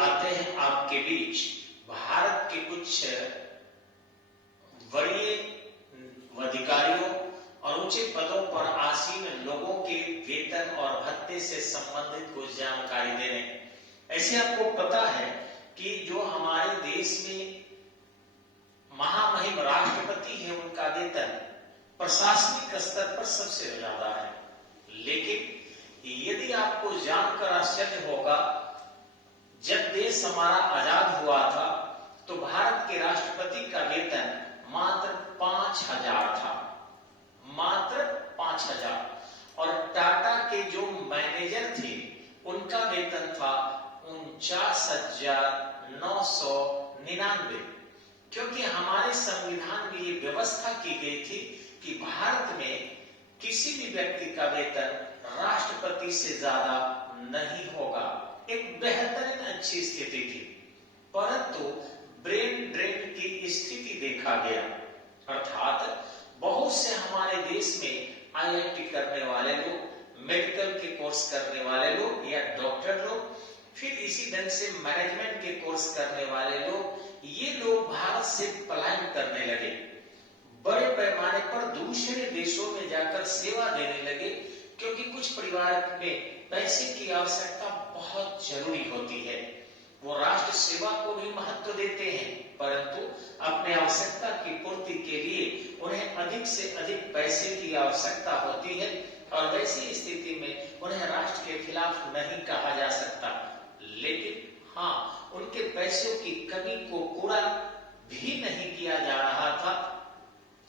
आते हैं आपके बीच भारत के कुछ वरीय अधिकारियों और ऊंचे पदों पर आसीन लोगों के वेतन और भत्ते से संबंधित कुछ जानकारी देने। ऐसे आपको पता है कि जो हमारे देश में महामहिम राष्ट्रपति है, उनका वेतन प्रशासनिक स्तर पर सबसे ज्यादा है। लेकिन यदि आपको जानकर आश्चर्य होगा, जब देश हमारा आजाद हुआ था तो भारत के राष्ट्रपति का वेतन मात्र 5,000 था, मात्र 5,000। और टाटा के जो मैनेजर थे उनका वेतन था 49,999। क्योंकि हमारे संविधान में ये व्यवस्था की गई थी कि भारत में किसी भी व्यक्ति का वेतन राष्ट्रपति से ज्यादा नहीं होगा। एक बेहतरीन अच्छी स्थिति थी, परंतु ब्रेन ड्रेन की स्थिति देखा गया, अर्थात बहुत से हमारे देश में आईआईटी करने वाले लोग, मेडिकल के कोर्स करने वाले लोग या डॉक्टर लोग, फिर इसी ढंग से मैनेजमेंट के कोर्स करने वाले लोग, ये लोग भारत से पलायन करने लगे, बड़े पैमाने पर दूसरे देशों में जाकर सेवा देने लगे। क्योंकि कुछ परिवार में पैसे की आवश्यकता बहुत जरूरी होती है, वो राष्ट्र सेवा को भी महत्व देते हैं, परंतु अपने आवश्यकता की पूर्ति के लिए उन्हें अधिक से अधिक पैसे की आवश्यकता होती है, और वैसी स्थिति में उन्हें राष्ट्र के खिलाफ नहीं कहा जा सकता। लेकिन हाँ, उनके पैसों की कमी को पूरा भी नहीं किया जा रहा था।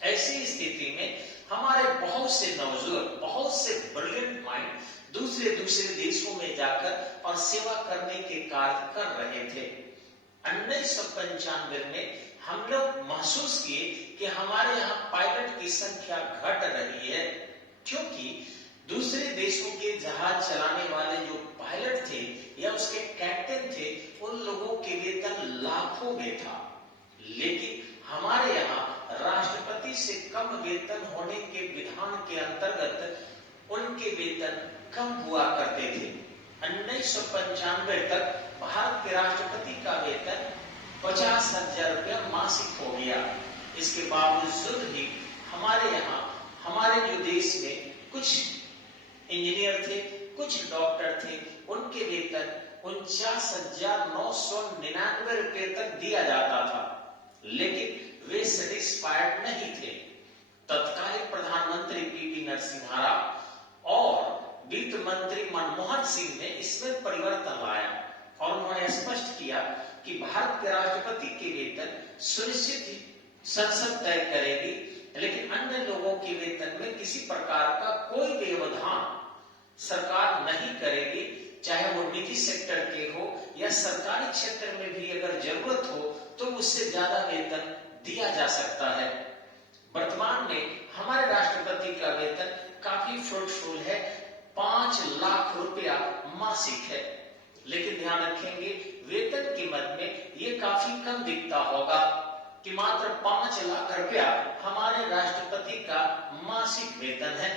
ऐसी स्थिति में हमारे बहुत से नौजवान, बहुत से ब्रिलियंट माइंड दूसरे देशों में जाकर और सेवा करने के कार्य कर रहे थे। 1995 में हम लोग महसूस किए कि हमारे यहाँ पायलट की संख्या घट रही है, क्योंकि दूसरे देशों के जहाज चलाने वाले जो पायलट थे या उसके कैप्टन थे, उन लोगों के वेतन लाखों में था। लेकिन हमारे यहाँ राष्ट्रपति से कम वेतन होने के विधान के अंतर्गत उनके वेतन कम हुआ करते थे। 1995 तक भारत के राष्ट्रपति का वेतन 50,000 रुपया मासिक हो गया। इसके बावजूद भी हमारे यहाँ, हमारे जो देश में कुछ इंजीनियर थे, कुछ डॉक्टर थे, उनके वेतन 49,999 रुपये तक दिया जाता था, लेकिन वे सेटिस्फाइड नहीं थे। तत्कालीन प्रधानमंत्री पीवी नरसिम्हा राव और वित्त मंत्री मनमोहन सिंह ने इसमें परिवर्तन लाया और उन्होंने स्पष्ट किया कि भारत के राष्ट्रपति के वेतन सुनिश्चित संसद तय करेगी, लेकिन अन्य लोगों के वेतन में किसी प्रकार का कोई व्यवधान सरकार नहीं करेगी, चाहे वो निजी सेक्टर के हो या सरकारी क्षेत्र में भी अगर जरूरत हो तो उससे ज्यादा वेतन दिया जा सकता है। वर्तमान में हमारे राष्ट्रपति का वेतन काफी फ्रूटफुल है, 5 लाख रुपया मासिक है। लेकिन ध्यान रखेंगे, वेतन की मद में ये काफी कम दिखता होगा कि मात्र 5 लाख रुपया हमारे राष्ट्रपति का मासिक वेतन है,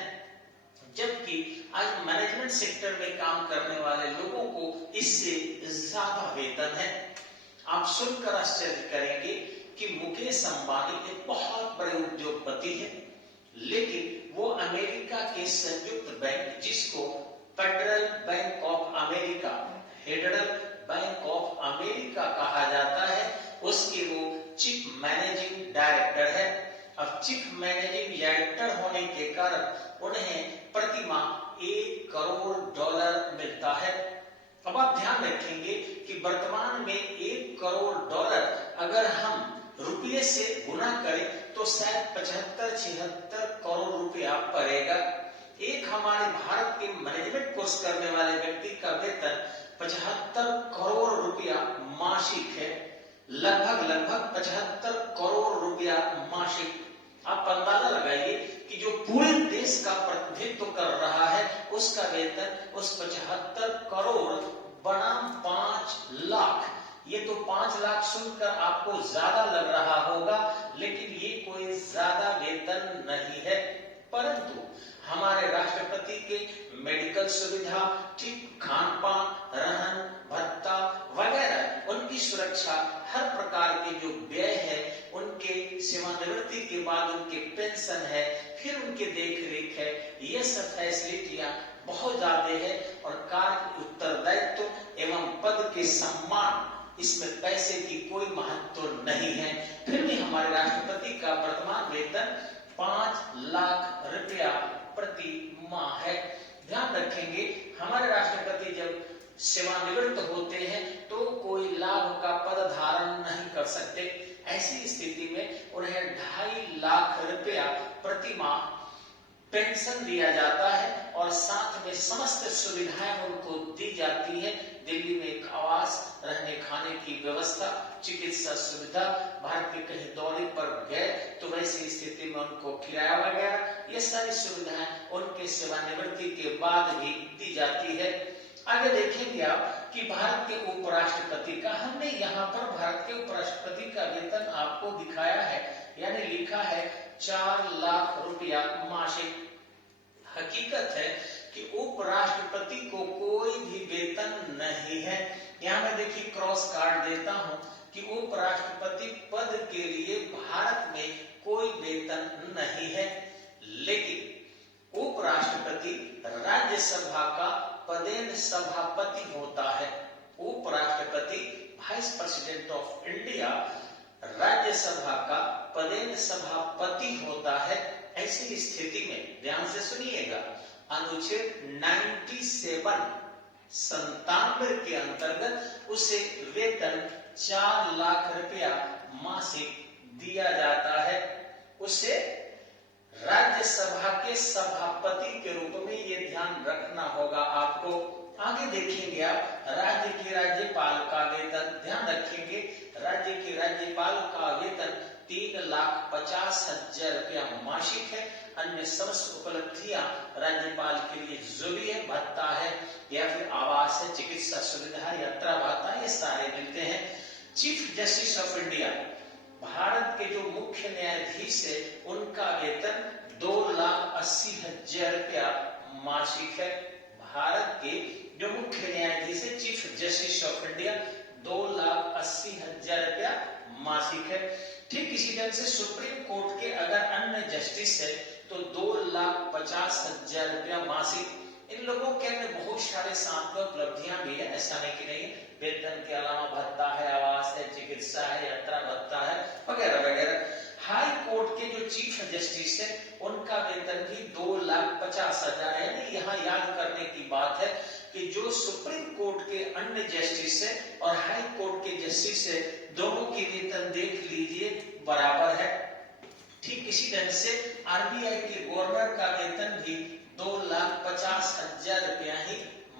जबकि आज मैनेजमेंट सेक्टर में काम करने वाले लोगों को इससे ज्यादा वेतन है। आप सुनकर आश्चर्य करेंगे कि मुकेश अंबानी एक बहुत बड़े उद्योगपति है, लेकिन वो अमेरिका के संयुक्त बैंक, जिसको federal bank of America, federal bank of America कहा जाता है, उसके वो चीफ मैनेजिंग डायरेक्टर है। अब चीफ मैनेजिंग डायरेक्टर होने के कारण उन्हें प्रति माह $1 करोड़ मिलता है। अब आप ध्यान रखेंगे कि वर्तमान में $1 करोड़ अगर हम रुपये से गुना करें तो शायद 75-76 करोड़ रुपया पड़ेगा। एक हमारे भारत के मैनेजमेंट कोर्स करने वाले व्यक्ति का वेतन 75 करोड़ रुपया मासिक है, लगभग 75 करोड़ रुपया मासिक। आप अंदाजा लगाइए कि जो पूरे देश का प्रतिनिधित्व कर रहा है उसका वेतन उस 75 करोड़ बनाम 5 लाख, ये तो 5 लाख सुनकर आपको ज्यादा लग रहा होगा, लेकिन ये कोई ज्यादा वेतन नहीं है। परंतु हमारे राष्ट्रपति के मेडिकल सुविधा, ठीक खान पान, रहन भत्ता वगैरह सेवानिवृत्ति के बाद उनके पेंशन है, फिर उनके देख रेख है, ये सब फैसिलिटियां बहुत ज्यादा है। और कार्य उत्तरदायित्व एवं पद के सम्मान, इसमें पैसे की कोई महत्व नहीं है। फिर भी हमारे राष्ट्रपति का वर्तमान वेतन 5 लाख रुपया प्रति माह है। ध्यान रखेंगे, हमारे राष्ट्रपति जब सेवानिवृत्त होते हैं तो कोई लाभ का पद धारण नहीं कर सकते। ऐसी स्थिति में उन्हें 2.5 लाख रुपया प्रति माह पेंशन दिया जाता है और साथ में समस्त सुविधाएं उनको दी जाती है। दिल्ली में एक आवास, रहने खाने की व्यवस्था, चिकित्सा सुविधा, भारत के कहीं दौरे पर गए तो वैसी स्थिति में उनको किराया वगैरह, ये सारी सुविधाएं उनके सेवानिवृत्ति के बाद भी दी जाती है। आगे देखेंगे आप कि भारत के उपराष्ट्रपति का, हमने यहाँ पर भारत के उपराष्ट्रपति का वेतन आपको दिखाया है, यानी लिखा है 4 लाख रुपया मासिक। हकीकत है कि उपराष्ट्रपति को कोई भी वेतन नहीं है। यहाँ मैं देखिए क्रॉस कार्ड देता हूँ कि उपराष्ट्रपति पद के लिए भारत में कोई वेतन नहीं है, लेकिन उपराष्ट्रपति राज्यसभा का पदेन सभापति होता है। उपराष्ट्रपति vice president of India Rajya Sabha का पदेन सभापति होता है। ऐसी स्थिति में ध्यान से सुनिएगा, अनुच्छेद 97 के अंतर्गत उसे वेतन 4 लाख रुपया मासिक दिया जाता है। उसे राज्यसभा के सभापति के रूप में ये ध्यान रखना होगा आपको। आगे देखेंगे आप राज्य के राज्यपाल का वेतन। ध्यान रखेंगे, राज्य के राज्यपाल का वेतन 3,50,000 रुपया मासिक है। अन्य समस्त उपलब्धियां राज्यपाल के लिए जो भी है, भत्ता है या फिर आवास है, चिकित्सा सुविधा, यात्रा भत्ता, ये सारे मिलते हैं। Chief justice of India, Bharat के जो मुख्य न्यायाधीश है, उनका वेतन 2,80,000 रुपया मासिक है। भारत के जो मुख्य न्यायाधीश है, चीफ जस्टिस ऑफ इंडिया, 2,80,000 रुपया मासिक है। ठीक इसी ढंग से सुप्रीम कोर्ट के अगर अन्य जस्टिस है तो 2,50,000 रुपया मासिक। इन लोगों के अंदर बहुत सारे साथ में उपलब्धियां भी है, ऐसा नहीं कि नहीं। वेतन के अलावा भत्ता है, आवास है, चिकित्सा है, यात्रा भत्ता है, वगैरह वगैरह। हाई कोर्ट के जो चीफ जस्टिस है, उनका वेतन भी 2,50,000 है। यहाँ याद करने की बात है कि जो सुप्रीम कोर्ट के अन्य जस्टिस है और हाई कोर्ट के जस्टिस है, दोनों की वेतन देख लीजिए बराबर है। ठीक इसी ढंग से आरबीआई के गवर्नर का वेतन भी 2,50,000 रुपया ही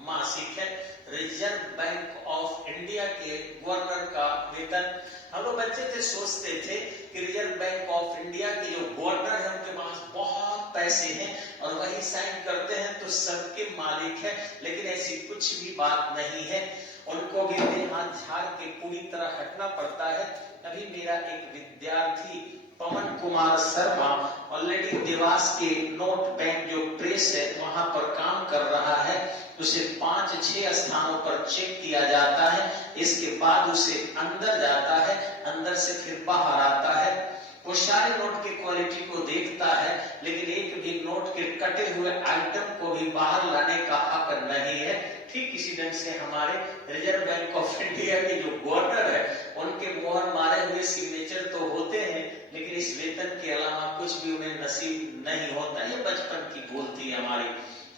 मासिक है। रिजर्व बैंक ऑफ इंडिया के गवर्नर का वेतन, हम लोग बच्चे थे सोचते थे कि रिजर्व बैंक ऑफ इंडिया के जो गवर्नर है उनके पास बहुत पैसे हैं और वही साइन करते हैं तो सबके मालिक है, लेकिन ऐसी कुछ भी बात नहीं है। उनको भी हाथ झाड़ के पूरी तरह हटना पड़ता है। अभी मेरा एक विद्यार्थी पवन कुमार शर्मा ऑलरेडी देवास के नोट बैंक जो प्रेस है वहां पर काम कर रहा है। उसे 5-6 स्थानों पर चेक किया जाता है, इसके बाद उसे अंदर जाता है, अंदर से फिर बाहर आता है। वो सारे नोट की क्वालिटी को देखता है, लेकिन एक भी नोट के कटे हुए आइटम को भी बाहर लाने का हक नहीं है। ठीक इसी ढंग से हमारे रिजर्व बैंक ऑफ इंडिया के जो गवर्नर है, उनके मोहर मारे हुए सिग्नेचर तो होते हैं, लेकिन इस वेतन के अलावा कुछ भी उन्हें नसीब नहीं होता। ये बचपन की भूल थी हमारी।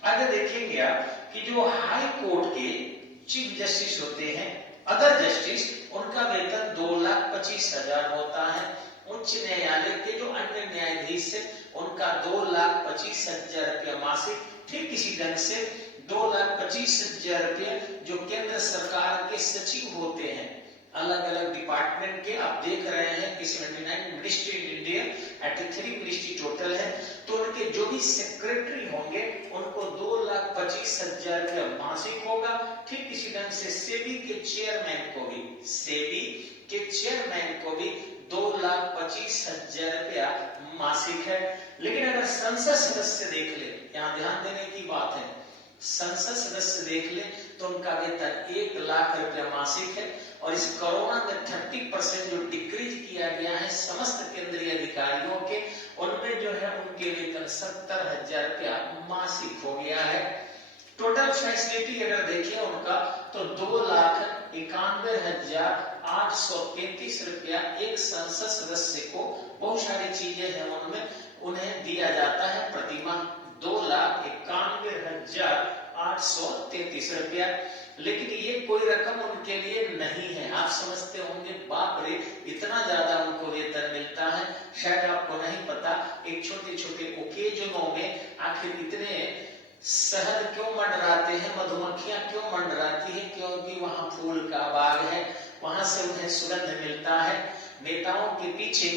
आगे देखेंगे आप कि जो हाई कोर्ट के चीफ जस्टिस होते हैं, अदर जस्टिस, उनका वेतन 2,25,000 होता है। उच्च न्यायालय के जो अन्य न्यायाधीश है, उनका 2,25,000 रुपया मासिक। ठीक इसी ढंग से 2,25,000 रुपया जो केंद्र सरकार के सचिव होते हैं, अलग अलग डिपार्टमेंट के, आप देख रहे हैं कि 79 ministry in India, 83 ministry total है, तो उनके जो भी सेक्रेटरी होंगे उनको 2,25,000 रुपया मासिक होगा। ठीक इसी ढंग से सेबी के चेयरमैन को भी, सेबी के चेयरमैन को भी 2,25,000 रुपया मासिक है। लेकिन अगर संसद सदस्य देख ले, यहाँ ध्यान देने की बात है, संसद सदस्य देख ले तो उनका वेतन 1 लाख रुपया मासिक है और इस कोरोना में 30% जो डिक्रीज किया गया है समस्त केंद्रीय अधिकारियों के, उनमें जो है उनके वेतन 70,000 रुपया मासिक हो गया है। टोटल फैसिलिटी अगर देखें उनका तो 2,91,833 रुपया एक संसद सदस्य को बहुत सारी चीजें हैं उनमें उन्हें दिया जाता है प्रतिमाह 2,91,833 रुपया। लेकिन ये कोई रकम उनके लिए नहीं है। आप समझते होंगे बाप रे इतना ज्यादा उनको वेतन मिलता है, शायद आपको नहीं पता। एक छोटे छोटे ओकेजनों में आखिर इतने शहद क्यों मंडराते हैं, मधुमक्खियां क्यों मंडराती है? क्योंकि वहां फूल का बाग है, वहां से उन्हें सुगंध मिलता है। नेताओं के पीछे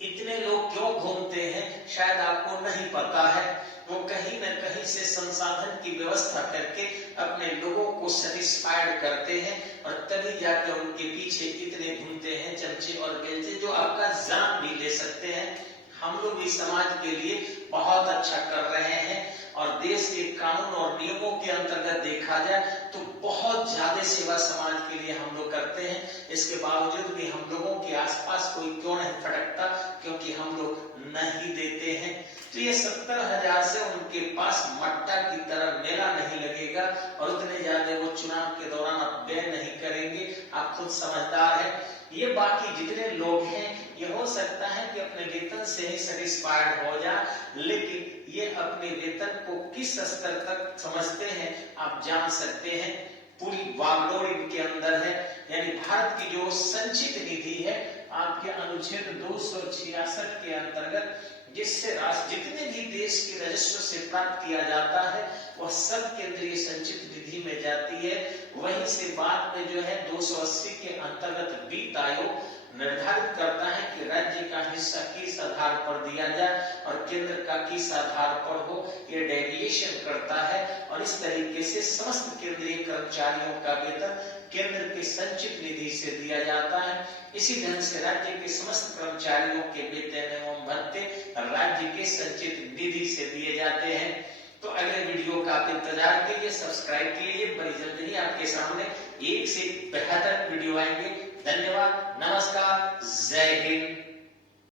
इतने लोग क्यों घूमते हैं शायद आपको नहीं पता है। वो कहीं न कहीं से संसाधन की व्यवस्था करके अपने लोगों को सेटिस्फाइड करते हैं और तभी जाकर उनके पीछे इतने घूमते हैं चमचे और बेलचे जो आपका जान भी ले सकते हैं। हम लोग इस समाज के लिए बहुत अच्छा कर रहे हैं और देश के कानून और नियमों के अंतर्गत देखा जाए तो बहुत ज्यादा सेवा समाज के लिए हम लोग करते हैं। इसके बावजूद भी हम लोगों के आसपास कोई क्यों नहीं फटकता? क्योंकि हम लोग नहीं देते हैं। तो ये 70,000 से उनके पास मट्टा की तरह मेला नहीं लगेगा और उतने ज्यादा वो चुनाव के दौरान अब व्यय नहीं करेंगे। आप खुद समझदार है। ये बाकी जितने लोग हैं ये हो सकता है कि अपने वेतन से ही सेटिस्फाइड हो जाए, लेकिन ये अपने वेतन को किस स्तर तक समझते हैं आप जान सकते हैं। पूरी वागडोर इनके अंदर है। यानी भारत की जो संचित निधि है आपके अनुच्छेद 266 के अंतर्गत, जिससे जितने भी देश के राजस्व से प्राप्त किया जाता है वह सब केंद्रीय संचित निधि में जाती है। वहीं से बाद में जो है 280 के अंतर्गत वित्त आयोग निर्धारित करता है कि राज्य का हिस्सा किस आधार पर दिया जाए और केंद्र का किस आधार पर हो। ये डेविएशन करता है और इस तरीके से समस्त केंद्रीय कर्मचारियों का वेतन केंद्र के संचित निधि से दिया जाता है। इसी ढंग से राज्य के समस्त कर्मचारियों के वेतन एवं भत्ते राज्य के संचित निधि से दिए जाते हैं। तो अगले वीडियो का आप इंतजार कीजिए, सब्सक्राइब कीजिए। बड़ी जल्द ही आपके सामने एक से बेहतर वीडियो आएंगे। धन्यवाद, नमस्कार, जय हिंद।